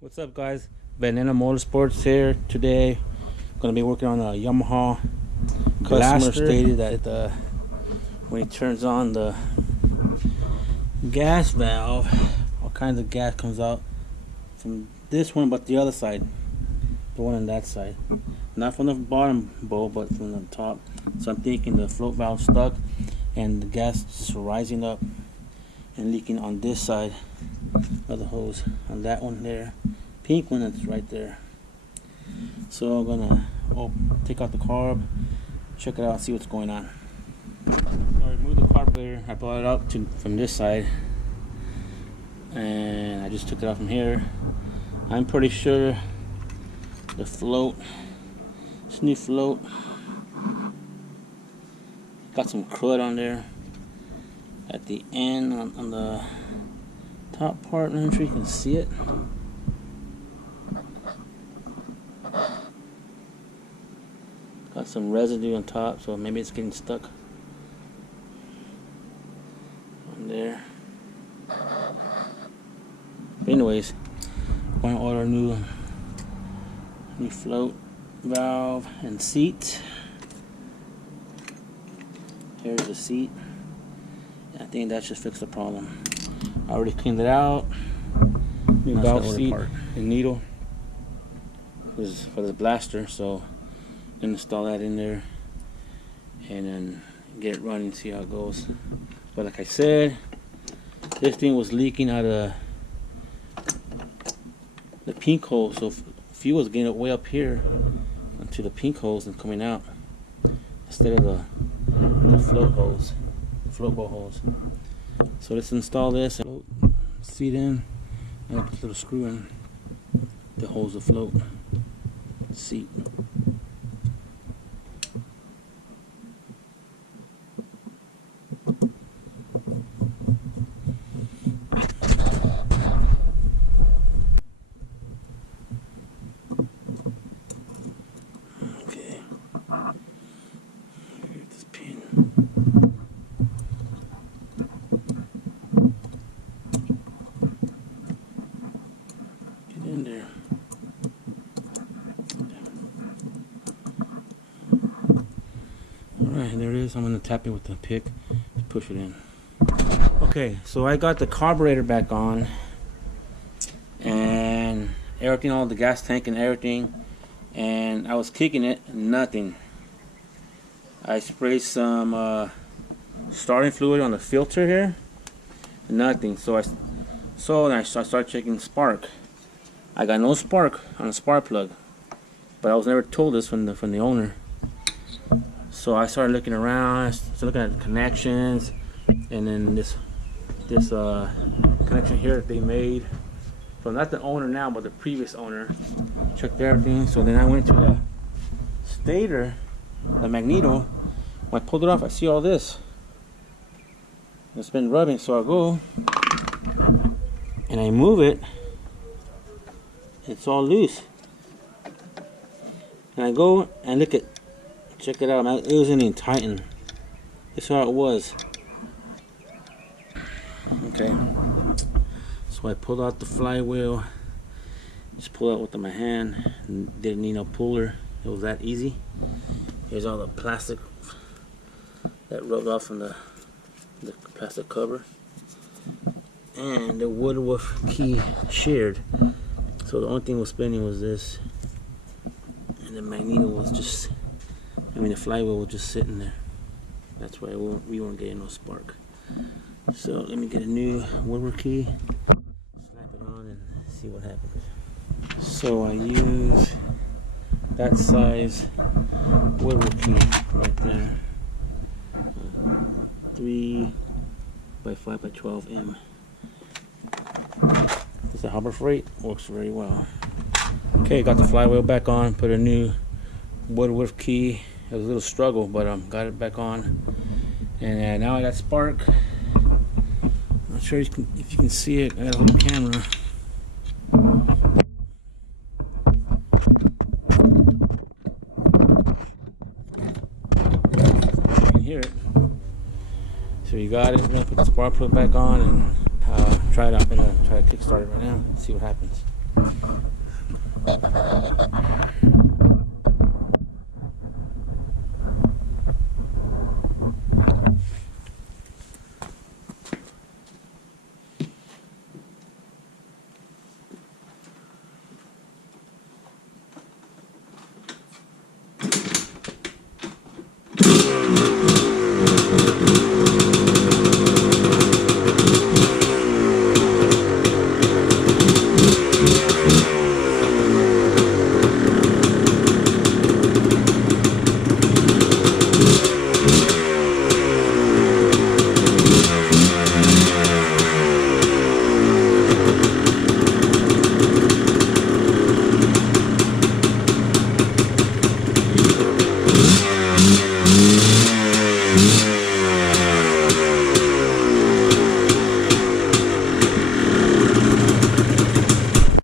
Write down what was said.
What's up, guys? Banana Motorsports here today. Gonna be working on a Yamaha Blaster. Customer stated that when he turns on the gas valve, all kinds of gas comes out from this one, but the other side, the one on that side, not from the bottom bowl, but from the top. So I'm thinking the float valve stuck, and the gas just rising up and leaking on this side of the hose, on that one there, pink one that's right there. So I'm gonna take out the carb, check it out, see what's going on. So I removed the carburetor. I brought it up from this side, and I just took it out from here. I'm pretty sure the float, this new float, got some crud on there at the end on the top part. I'm sure you can see it. Got some residue on top, so maybe it's getting stuck on there. But anyways, I'm going to order a new float valve and seat. Here's the seat. I think that should fix the problem. I already cleaned it out. New valve seat and needle was for the Blaster, so I'm gonna install that in there and then get it running, see how it goes. But like I said, this thing was leaking out of the pink hole, so fuel was getting way up here onto the pink holes and coming out instead of the float hose, the float bowl hose. So let's install this and seat in, and put a little screw in that holds the float seat. Okay. Here's this pin. In there. Alright, there it is. I'm going to tap it with the pick to push it in. Okay, so I got the carburetor back on and everything, all the gas tank and everything, and I was kicking it, nothing. I sprayed some starting fluid on the filter here, nothing. So I started checking spark. I got no spark on the spark plug, but I was never told this from the owner. So I started looking around, I started looking at the connections, and then this connection here that they made from not the owner now, but the previous owner. Checked everything. So then I went to the stator, the magneto. When I pulled it off, I see all this. It's been rubbing, so I go and I move it. It's all loose, and I go and check it out. It wasn't even tightened. That's how it was. Okay, so I pulled out the flywheel. Just pulled out with my hand. Didn't need no puller. It was that easy. Here's all the plastic that rubbed off from the plastic cover, and the Woodruff key shared. So the only thing was spinning was this, and the magneto was just, the flywheel was just sitting there. That's why we weren't getting no spark. So let me get a new Woodruff key, slap it on, and see what happens. So I use that size Woodruff key right there, 3 by 5 by 12 M. It's a Harbor Freight, works very well. Okay, got the flywheel back on, put a new Woodruff key. It was a little struggle, but got it back on, and now I got spark. I'm not sure if you can see it. I got a little camera. You can hear it. So you got it. We're gonna put the spark plug back on and try it out. I'm gonna try to kickstart it right now. See what happens.